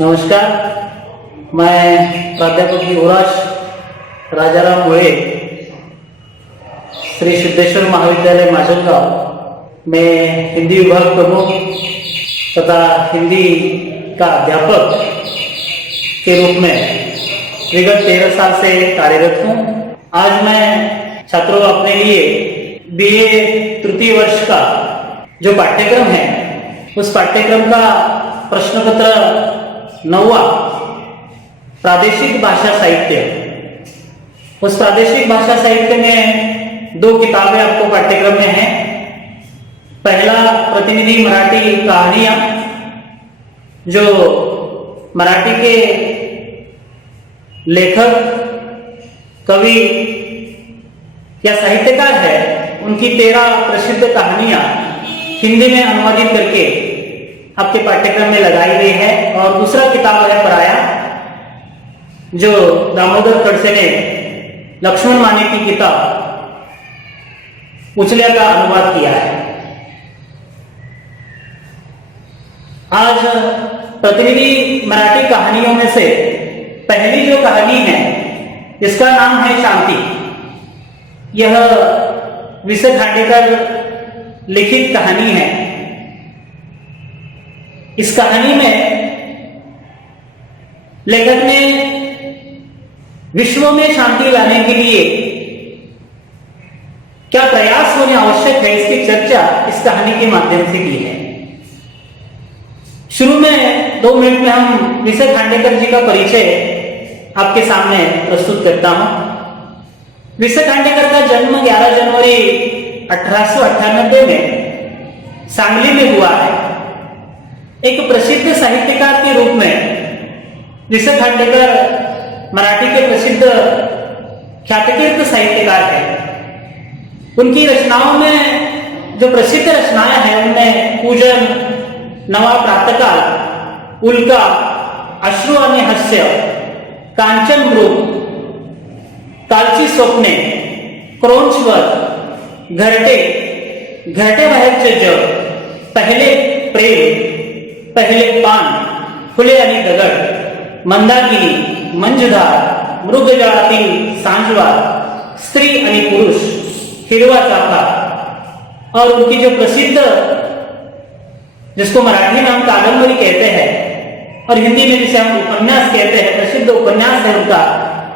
नमस्कार, मैं प्राध्यापक युवराज राजाराम मुळे, श्री सिद्धेश्वर महाविद्यालय माजलगांव में हिंदी विभाग प्रमुख तथा हिंदी का अध्यापक के रूप में विगत 13 साल से कार्यरत हूँ। आज मैं छात्रों अपने लिए बीए तृतीय वर्ष का जो पाठ्यक्रम है उस पाठ्यक्रम का प्रश्न पत्र 9वां प्रादेशिक भाषा साहित्य, उस प्रादेशिक भाषा साहित्य में 2 किताबें आपको पाठ्यक्रम में हैं। पहला प्रतिनिधि मराठी कहानियां, जो मराठी के लेखक, कवि या साहित्यकार है, उनकी 13 प्रसिद्ध कहानियां हिंदी में अनुवादित करके आपके पाठ्यक्रम में लगाई गई है। और दूसरा किताब है पराया, जो दामोदर खड़से ने लक्ष्मण माने की किताब उछलिया का अनुवाद किया है। आज प्रतिनिधि मराठी कहानियों में से पहली जो कहानी है इसका नाम है शांति। यह विसे खांडेकर लिखित कहानी है। इस कहानी में लेखक ने विश्व में शांति लाने के लिए क्या प्रयास होने आवश्यक है, इसकी चर्चा इस कहानी के माध्यम से की है। शुरू में 2 मिनट में हम विसे खांडेकर जी का परिचय आपके सामने प्रस्तुत करता हूं। विसे खांडेकर का जन्म 11 जनवरी 1898 में सांगली में हुआ है। एक प्रसिद्ध साहित्यकार के रूप में विसे खांडेकर मराठी के प्रसिद्ध ख्यातकीर्त साहित्यकार हैं। उनकी रचनाओं में जो प्रसिद्ध रचनाएं हैं उनमें पूजन, नवा प्रातःकाल, उल्का, अश्रु आणि हास्य, कांचन मृग, कालची स्वप्ने, क्रौंचवध, घरटे, घरटे बाहेरचे जग, पहिले प्रेम, पहिले पान, फुले आणि दगड, मंदाकिनी, मंजधार, मृगजळातील सांजवार, स्त्री आणि पुरुष, हिरवा चाफा। और उनकी जो प्रसिद्ध, जिसको मराठी में हम कादंबरी कहते हैं और हिंदी में जिसे हम उपन्यास कहते हैं, प्रसिद्ध उपन्यास है उनका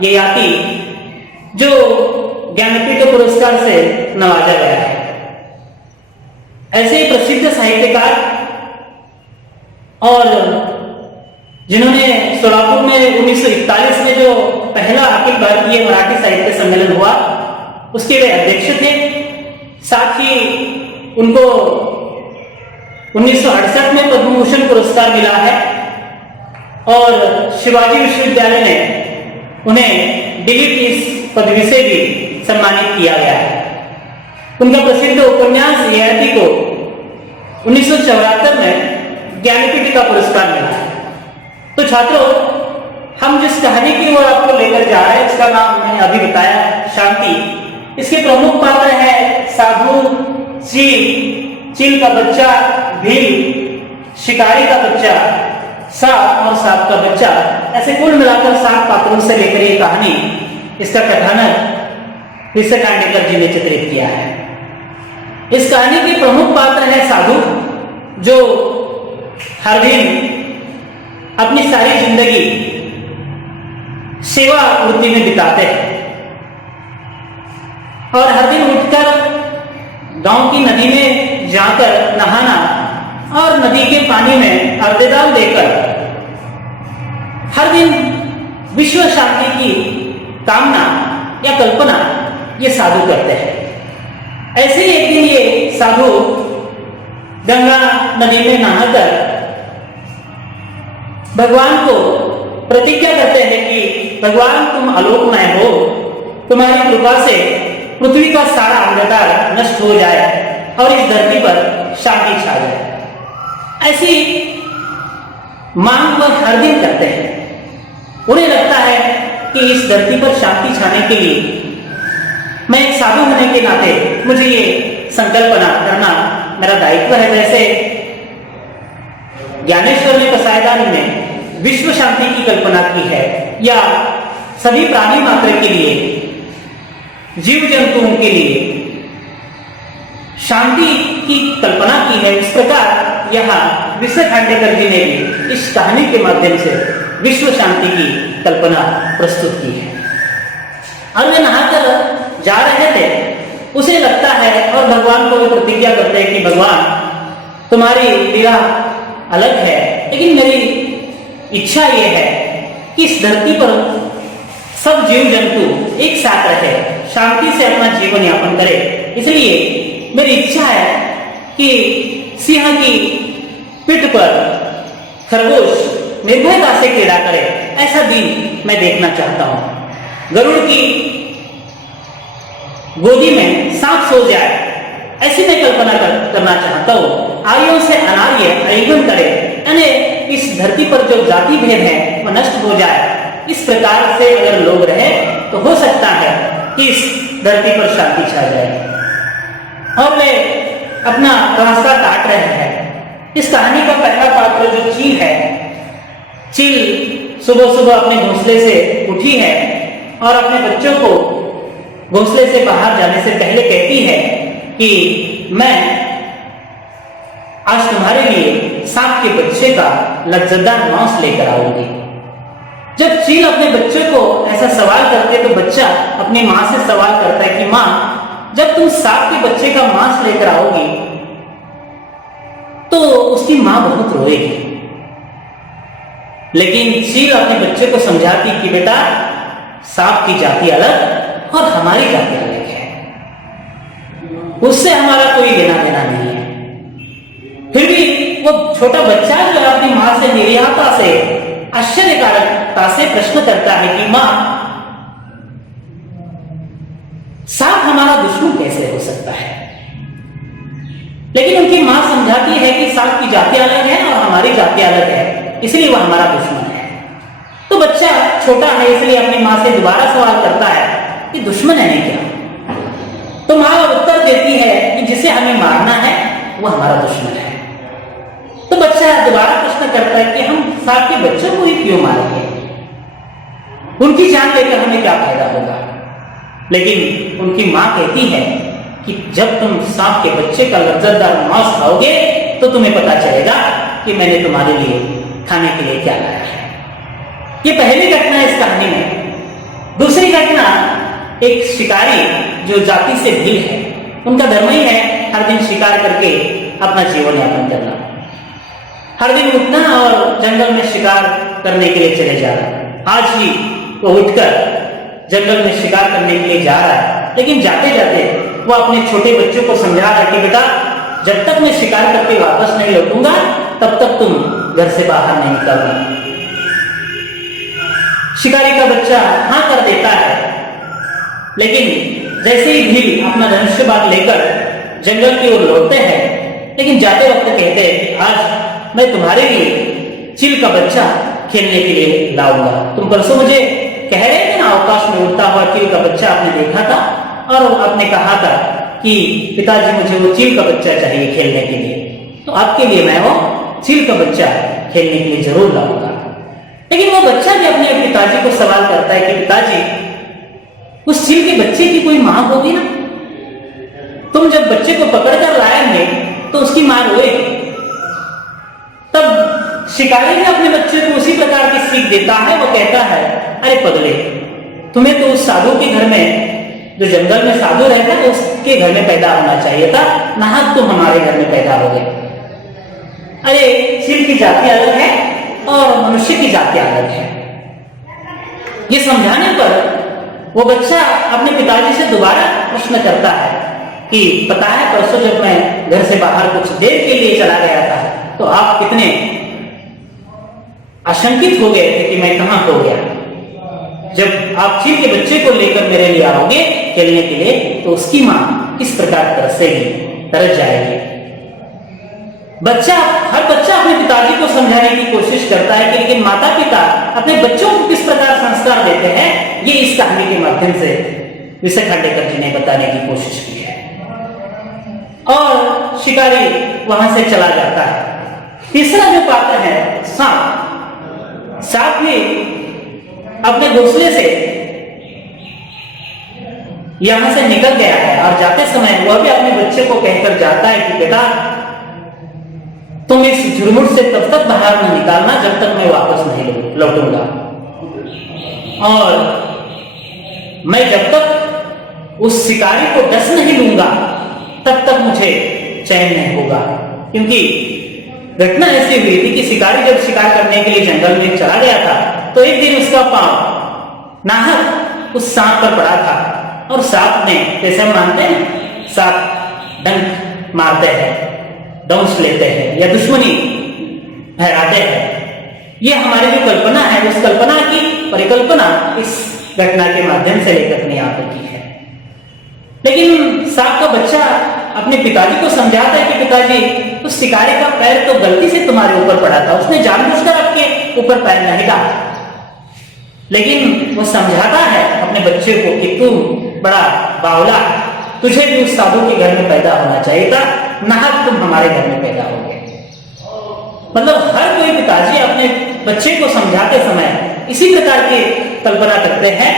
ये याति, जो ज्ञानपीठ पुरस्कार से नवाजा गया है। ऐसे ही प्रसिद्ध साहित्यकार और जिन्होंने सोलापुर में 1941 में जो पहला अखिल भारतीय मराठी साहित्य सम्मेलन हुआ उसके वे अध्यक्ष थे। साथ ही उनको 1968 में पद्म भूषण पुरस्कार मिला है और शिवाजी विश्वविद्यालय ने उन्हें डिलीट इस पदवी से भी सम्मानित किया गया है। उनका प्रसिद्ध उपन्यास ययाति को 1974 में ज्ञानपीठ का पुरस्कार मिला है। तो छात्रों, हम जिस कहानी की ओर आपको लेकर जा रहे हैं इसका नाम मैंने अभी बताया, शांति। इसके प्रमुख पात्र है साधु, चील, चील का बच्चा, भील, शिकारी का बच्चा, सांप और सांप का बच्चा। ऐसे कुल मिलाकर 7 पात्रों से लेकर ये कहानी, इसका कथानक विसे खांडेकर जी ने चित्रित किया है। इस कहानी के प्रमुख पात्र है साधु, जो हर दिन अपनी सारी जिंदगी सेवा वृत्ति में बिताते हैं और हर दिन उठकर गांव की नदी में जाकर नहाना और नदी के पानी में अर्धेदाल देकर हर दिन विश्व शांति की कामना या कल्पना ये साधु करते हैं। ऐसे ही एक दिन ये साधु गंगा नदी में नहाकर भगवान को प्रतिज्ञा करते हैं कि भगवान तुम आलोकमय हो, तुम्हारी कृपा से पृथ्वी का सारा अंधकार नष्ट हो जाए और इस धरती पर शांति छा जाए। ऐसी मांग वह हर दिन करते हैं। उन्हें लगता है कि इस धरती पर शांति छाने के लिए मैं एक साधु होने के नाते मुझे ये संकल्पना करना मेरा दायित्व है। जैसे ज्ञानेश्वर ने कसायदान में विश्व शांति की कल्पना की है या सभी प्राणी मात्र के लिए, जीव जंतुओं के लिए शांति की कल्पना की है, इस प्रकार यहाँ विशे खांडेकर जी ने भी इस कहानी के माध्यम से विश्व शांति की कल्पना प्रस्तुत की है। और वे नहाकर जा रहे थे, उसे लगता है और भगवान को वे प्रतिज्ञा करते हैं कि भगवान तुम्हारी लीला अलग है, लेकिन मेरी इच्छा ये है कि इस धरती पर सब जीव जंतु एक साथ रहे, शांति से अपना जीवन यापन करे। इसलिए मेरी इच्छा है कि सिंह की पीठ पर खरगोश निर्भयता से क्रीड़ा करे, ऐसा दिन मैं देखना चाहता हूं। गरुड़ की गोदी में सांप सो जाए, ऐसी मैं कल्पना करना चाहता हूं। आर्यों से अनार्य आलिंगन करे, यानी इस धरती पर जो जाति भेद है वह नष्ट हो जाए। इस प्रकार से अगर लोग रहे तो हो सकता है कि इस धरती पर शांति छा जाए। और वे अपना रास्ता काट रहे हैं। इस कहानी का पहला पात्र जो चील है, चील सुबह सुबह अपने घोंसले से उठी है और अपने बच्चों को घोंसले से बाहर जाने से पहले कहती है कि मैं आज तुम्हारे लिए सांप के बच्चे का लज्जतदार मांस लेकर आऊंगी। जब चील अपने बच्चे को ऐसा सवाल करते तो बच्चा अपनी मां से सवाल करता है कि मां, जब तुम सांप के बच्चे का मांस लेकर आओगी तो उसकी मां बहुत रोएगी। लेकिन चील अपने बच्चे को समझाती कि बेटा, सांप की जाति अलग और हमारी जाति अलग है, उससे हमारा कोई लेना देना नहीं है। फिर भी वो छोटा बच्चा जो अपनी मां से निर्याता से आश्चर्यकारकता से प्रश्न करता है कि मां, सांप हमारा दुश्मन कैसे हो सकता है? लेकिन उनकी मां समझाती है कि सांप की जाति अलग है और हमारी जाति अलग है, इसलिए वह हमारा दुश्मन है। तो बच्चा छोटा है, इसलिए अपनी मां से दोबारा सवाल करता है कि दुश्मन है क्या? तो मां उत्तर देती है कि जिसे हमें मारना है वह हमारा दुश्मन है। तो बच्चा दोबारा प्रश्न करता है कि हम सांप के बच्चों को ही क्यों मारेंगे? उनकी जान लेकर हमें क्या फायदा होगा? लेकिन उनकी मां कहती है कि जब तुम सांप के बच्चे का लज्जतदार मांस खाओगे तो तुम्हें पता चलेगा कि मैंने तुम्हारे लिए खाने के लिए क्या लाया है। ये पहली घटना है इस कहानी में। दूसरी घटना, एक शिकारी जो जाति से भील है, उनका धर्म ही है हर दिन शिकार करके अपना जीवन यापन करना। हर दिन उठना और जंगल में शिकार करने के लिए चले जा रहा है। आज ही वो उठकर जंगल में शिकार करने के लिए जा रहा है, लेकिन जाते जाते वो अपने छोटे बच्चों को समझा रहा है कि बेटा, जब तक मैं शिकार करके वापस नहीं लौटूंगा तब तक तुम घर से बाहर नहीं निकलना। शिकारी का बच्चा हाँ कर देता है, लेकिन जैसे ही भील अपना धनुष्य बाण लेकर जंगल की ओर लौटते हैं, लेकिन जाते वक्त कहते हैं कि आज मैं तुम्हारे लिए चील का बच्चा खेलने के लिए लाऊंगा। तुम परसों मुझे कह रहे थे ना, आकाश में उड़ता हुआ चील का बच्चा आपने देखा था और आपने कहा था कि पिताजी मुझे वो चील का बच्चा चाहिए खेलने के लिए, तो आपके लिए मैं वो चील का बच्चा खेलने के लिए जरूर लाऊंगा। लेकिन वो बच्चा भी अपने पिताजी को सवाल करता है कि पिताजी, उस चील के बच्चे की कोई मां होगी ना? तुम जब बच्चे को पकड़कर लाएंगे तो उसकी मां रोएगी। तब शिकारी भी अपने बच्चे को उसी प्रकार की सीख देता है। वो कहता है, अरे पगले, तुम्हें तो उस साधु के घर में, जो जंगल में साधु रहता है, उसके घर में पैदा होना चाहिए था, नाहक तुम हमारे घर में पैदा हो गए। अरे चील की जाति अलग है और मनुष्य की जाति अलग है। ये समझाने पर वो बच्चा अपने पिताजी से दोबारा प्रश्न करता है कि पता है, परसों जब मैं घर से बाहर कुछ देर के लिए चला गया था तो आप कितने आशंकित हो गए थे कि मैं कहां खो गया। जब आप चील के बच्चे को लेकर मेरे लिए आओगे खेलने के लिए तो उसकी मां किस प्रकार तरसेगी, तरस जाएगी। हर बच्चा अपने पिताजी को समझाने की कोशिश करता है कि लेकिन माता पिता अपने बच्चों को किस प्रकार संस्कार देते हैं, ये इस कहानी के माध्यम से विशे खांडेकर जी ने बताने की कोशिश की है। और शिकारी वहां से चला जाता है। तीसरा जो पात्र है सांप, सांप भी अपने घोंसले से यहां से निकल गया है और जाते समय वह भी अपने बच्चे को कहकर जाता है कि बेटा तुम इस झुरमुट से तब तक बाहर न निकालना जब तक मैं वापस नहीं लौटूंगा, और मैं जब तक उस शिकारी को डस नहीं लूंगा तब तक मुझे चैन नहीं होगा। क्योंकि घटना ऐसी हुई थी कि शिकारी जब शिकार करने के लिए जंगल में चला गया था तो एक दिन उसका पांव नाहक उस सांप पर पड़ा था, और सांप ने, जैसे हम मानते हैं सांप डंक मारते हैं, दंश लेते हैं या दुश्मनी फहराते हैं, ये हमारी जो कल्पना है उस कल्पना की परिकल्पना इस घटना के माध्यम से लेकर नहीं आ पाती है। लेकिन सांप का बच्चा अपने पिताजी को समझाता है कि पिताजी उस शिकारी का पैर तो गलती से तुम्हारे ऊपर पड़ा था, उसने जानबूझकर आपके ऊपर पैर नहीं डाला। लेकिन वो समझाता है अपने बच्चे को कि तू बड़ा बावला, तुझे भी उस साधु के घर में पैदा होना चाहिए था, नाहक तुम हमारे घर में पैदा हो गए। मतलब हर कोई पिताजी अपने बच्चे को समझाते समय इसी प्रकार की कल्पना करते हैं,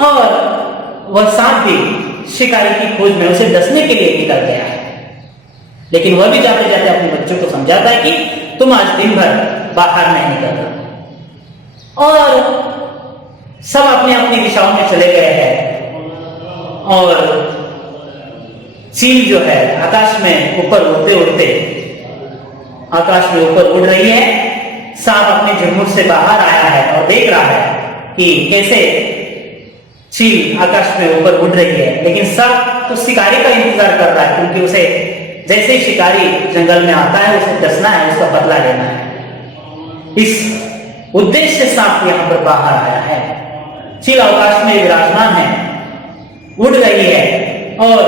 और वह सांप भी शिकारी की खोज में उसे डसने के लिए निकल गया है। लेकिन वह भी जाते जाते अपने बच्चों को समझाता है कि तुम आज दिन भर बाहर नहीं निकलना, और सब अपनी अपनी दिशाओं में चले गए हैं। और चील जो है आकाश में ऊपर उड़ते उड़ते आकाश में ऊपर उड़ रही है, सांप अपने झुरमुट से बाहर आया है और देख रहा है कि कैसे चील आकाश में ऊपर उड़ रही है। लेकिन सांप तो शिकारी का इंतजार कर रहा है, क्योंकि उसे जैसे ही शिकारी जंगल में आता है उसे डसना है, उसका बदला लेना है। इस उद्देश्य से सांप यहां पर बाहर आया है। चील आकाश में विराजमान है, उड़ रही है, और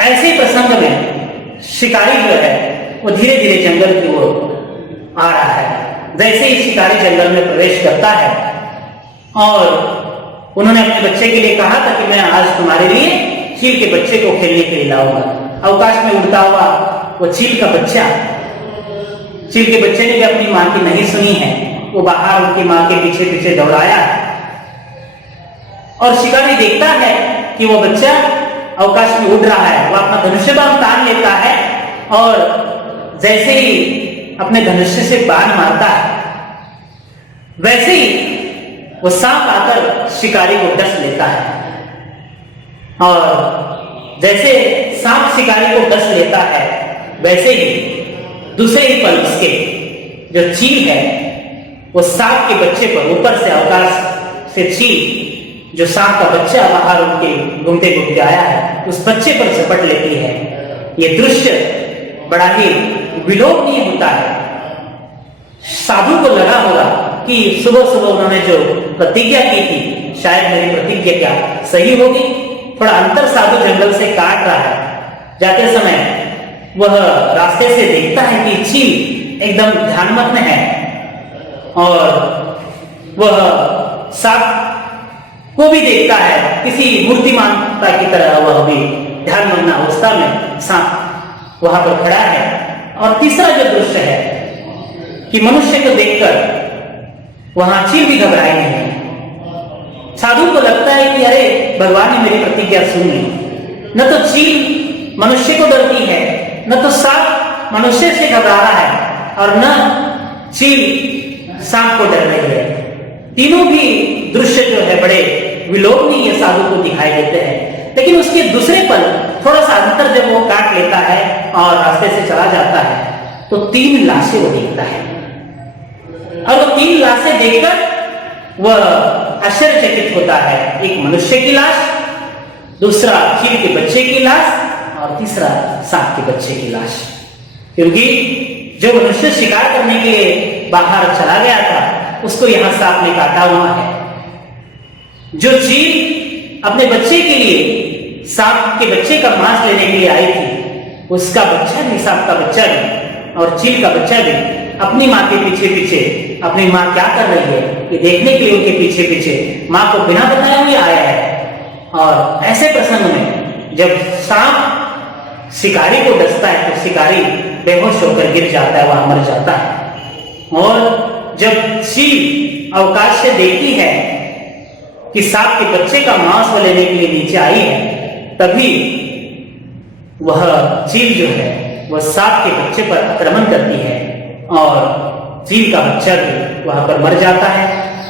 ऐसे प्रसंग में शिकारी जो है वो धीरे धीरे जंगल की ओर आ रहा है। जैसे ही शिकारी जंगल में प्रवेश करता है, और उन्होंने अपने बच्चे के लिए कहा था कि मैं आज तुम्हारे लिए चील के बच्चे को खेलने के लिए लाऊंगा। आकाश में उड़ता हुआ वो चील के बच्चे ने भी अपनी मां की नहीं सुनी है, वो बाहर उनकी मां के पीछे पीछे दौड़ाया, और शिकारी देखता है कि वो बच्चा आकाश में उड़ रहा है। वो अपना धनुष्य बाण तान लेता है, और जैसे ही अपने धनुष्य से बाण मारता है वैसे ही वो सांप आकर शिकारी को डस लेता है, और जैसे सांप शिकारी को डस लेता है वैसे ही दूसरे ही पल उसके जो चील है वो सांप के बच्चे पर ऊपर से आकाश से चील जो सांप का बच्चा बाहर उनके घूमते घूमते आया है उस बच्चे पर झपट लेती है। ये दृश्य बड़ा ही विलोभनीय होता है। साधु को लगा होगा कि सुबह सुबह उन्होंने जो प्रतिज्ञा की थी शायद मेरी प्रतिज्ञा क्या सही होगी। थोड़ा अंतर साधु जंगल से काट रहा है। जाते समय वह रास्ते से देखता है कि चील एकदम ध्यानमग्न है, और वह सांप को भी देखता है किसी मूर्तिमानता की तरह। वह भी ध्यानमग्न अवस्था में सांप वहां पर खड़ा है। और तीसरा जो दृश्य है कि मनुष्य को देखकर वहां चील भी घबराई नहीं है। साधु को लगता है कि अरे भगवान ने मेरी प्रतिज्ञा सुन ली। न तो चील मनुष्य को डरती है, न तो सांप मनुष्य से घबरा रहा है, और न चील सांप को डर रही है। तीनों भी दृश्य जो है बड़े विलोभनीय साधु को दिखाई देते हैं। लेकिन उसके दूसरे पल थोड़ा सा अंतर जब वो काट लेता है और रास्ते से चला जाता है तो 3 लाशें वो देखता है, और वो 3 लाशें देखकर वह आश्चर्यचकित होता है। एक मनुष्य की लाश, दूसरा चील के बच्चे की लाश, और तीसरा सांप के बच्चे की लाश। क्योंकि जो मनुष्य शिकार करने के लिए बाहर चला गया था उसको यहां सांप ने काटा हुआ है। जो चील अपने बच्चे के लिए सांप के बच्चे का मांस लेने के लिए आई थी उसका बच्चा भी, सांप का बच्चा भी और चील का बच्चा भी अपनी मां के पीछे पीछे, अपनी मां क्या कर रही है ये देखने के लिए उनके पीछे पीछे मां को बिना बताए हुए आया है। और ऐसे प्रसंग में जब सांप शिकारी को डसता है तो शिकारी बेहोश होकर गिर जाता है, वहां मर जाता है। और जब चील अवकाश से देखती है कि सांप के बच्चे का मांस लेने के लिए नीचे आई है, तभी वह चील जो है वह सांप के बच्चे पर आक्रमण करती है और चील का बच्चा भी वहां पर मर जाता है,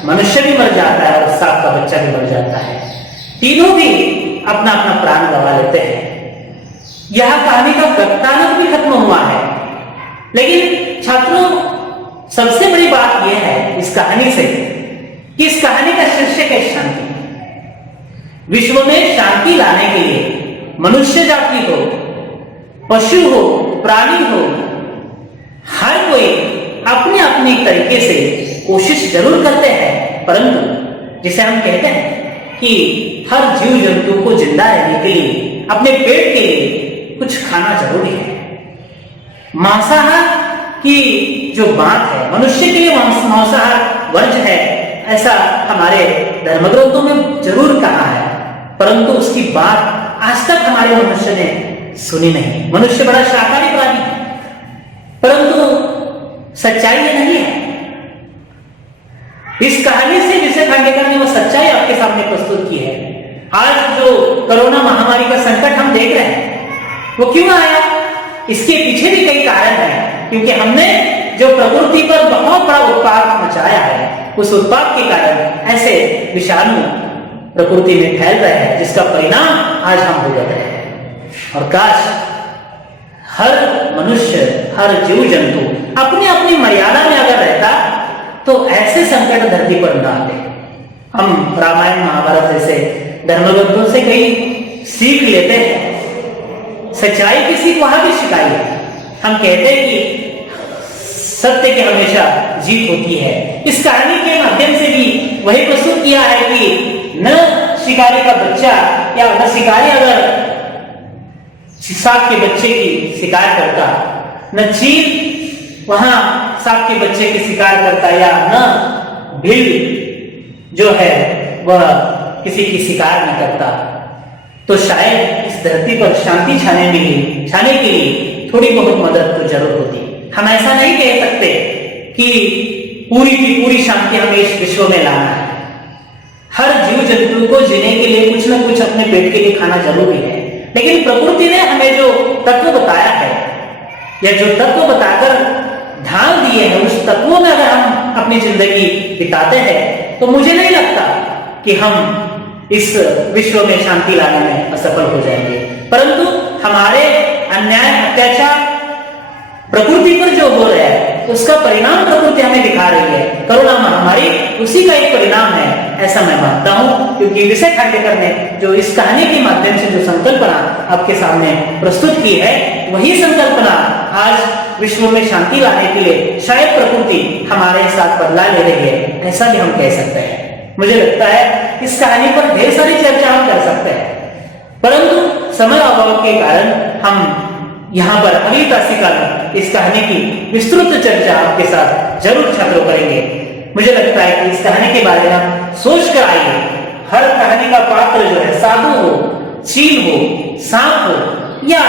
मनुष्य भी मर जाता है और सांप का बच्चा भी मर जाता है। तीनों भी अपना अपना प्राण गंवा लेते हैं। यह कहानी का कथानक भी खत्म हुआ है। लेकिन छात्रों, सबसे बड़ी बात यह है इस कहानी से कि इस कहानी का शीर्षक है शांति। विश्व में शांति लाने के लिए मनुष्य जाति हो, पशु हो, प्राणी हो, हर कोई अपने अपने तरीके से कोशिश जरूर करते हैं, परंतु जिसे हम कहते हैं कि हर जीव जंतु को जिंदा रहने के लिए, अपने पेट के लिए कुछ खाना जरूरी है। मांसाहार की जो बात है, मनुष्य के लिए मांसाहार वर्ज है, ऐसा हमारे धर्मग्रंथों में जरूर कहा है, परंतु उसकी बात आज तक हमारे मनुष्य ने सुनी नहीं। मनुष्य बड़ा शाकाहारी प्राणी है, परंतु सच्चाई ये नहीं है। इस कहानी से विषय खांडेकर ने वो सच्चाई आपके सामने प्रस्तुत की है। आज जो कोरोना महामारी का संकट हम देख रहे हैं, वो क्यों आया? इसके पीछे भी कई कारण हैं, क्योंकि हमने जो प्रकृति पर बहुत बड़ा उत्पात मचाया है, उस उत्पात के कारण ऐसे विषाणु प्रकृति में फैल रहे हैं, जिसका परिणाम आज हम भुगत रहे हैं। और काश हर मनुष्य, हर जीव जंतु अपनी अपनी मर्यादा में अगर रहता तो ऐसे संकट धरती पर न आते। हम रामायण महाभारत जैसे धर्मग्रंथों से कई सीख लेते हैं। सच्चाई किसी को भी सिखाई है। हम कहते हैं कि सत्य की हमेशा जीत होती है। इस कहानी के माध्यम से भी वही प्रस्तुत किया है कि न शिकारी का बच्चा या न शिकारी अगर सांप के बच्चे की शिकार करता, न चील वहां सांप के बच्चे की शिकार करता, या न भील जो है वह किसी की शिकार नहीं करता, तो शायद इस धरती पर शांति छाने के लिए थोड़ी बहुत मदद तो जरूर होती। हम ऐसा नहीं कह सकते कि पूरी की पूरी शांति हमें इस विश्व में लाना है। हर जीव जंतु को जीने के लिए कुछ न कुछ अपने पेट के लिए खाना जरूरी है, लेकिन प्रकृति ने हमें जो तत्व बताया है या जो तत्व बताकर ढाल दिए हैं, उस तत्वों में अगर हम अपनी जिंदगी बिताते हैं तो मुझे नहीं लगता कि हम इस विश्व में शांति लाने में असफल हो जाएंगे। परंतु हमारे अन्याय, अत्याचार प्रकृति पर जो हो रहा है, उसका परिणाम प्रकृति हमें दिखा रही है। कोरोना महामारी उसी का एक परिणाम है, ऐसा मैं मानता हूं, क्योंकि विषय खांडेकर ने जो इस कहानी के माध्यम से जो संकल्पना आपके सामने प्रस्तुत की है, वही संकल्पना आज विश्व में शांति लाने के लिए शायद प्रकृति हमारे साथ बदला ले रही है, ऐसा भी हम कह सकते हैं। मुझे लगता है इस कहानी पर ढेर सारी चर्चा हम कर सकते हैं, परंतु समय अभाव के कारण हम यहाँ पर अगली तासिका में इस कहानी की विस्तृत चर्चा आपके साथ जरूर छात्रों करेंगे। मुझे लगता है कि इस कहानी के बारे में हम सोच कर आइए। हर कहानी का पात्र जो है, साधु हो, चील हो, सांप हो या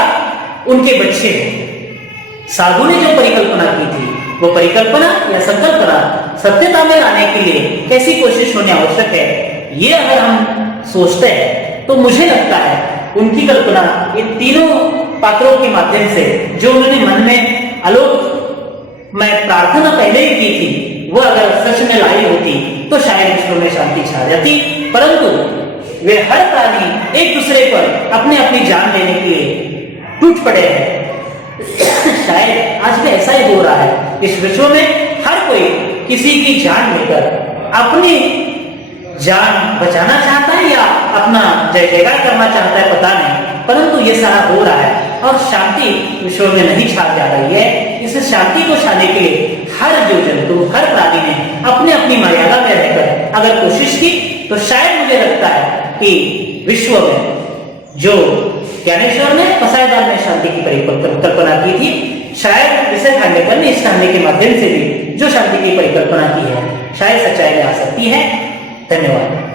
उनके बच्चे हो, साधु ने जो परिकल्पना की थी, वो परिकल्पना या संकल्पना सत्यता में लाने के लिए कैसी कोशिश होनी आवश्यक है, ये अगर हम सोचते हैं तो मुझे लगता है उनकी कल्पना इन तीनों पात्रों के माध्यम से जो उन्होंने मन में आलोक में प्रार्थना पहले ही की थी, वो अगर सच में लाई होती तो शायद विश्व में शांति छा जाती। परंतु वे हर प्राणी एक दूसरे पर अपनी अपनी जान लेने के लिए टूट पड़े हैं। शायद आज भी ऐसा ही हो रहा है। इस विश्व में हर कोई किसी की जान लेकर अपनी जान बचाना चाहता है या अपना जय जयकार करना चाहता है, पता नहीं, परंतु ये सारा हो रहा है और शांति विश्व में नहीं छा जा रही है। इस शांति को छाने के लिए हर जीव जंतु, हर प्राणी ने अपने अपनी मर्यादा में रहकर अगर कोशिश की तो शायद मुझे लगता है कि विश्व में जो ज्ञानेश्वर ने पसायदान में शांति की परिकल्पना की थी, शायद विषय खांडेकर ने इस कहानी के माध्यम से भी जो शांति की परिकल्पना की है, शायद सच्चाई में आ सकती है। धन्यवाद।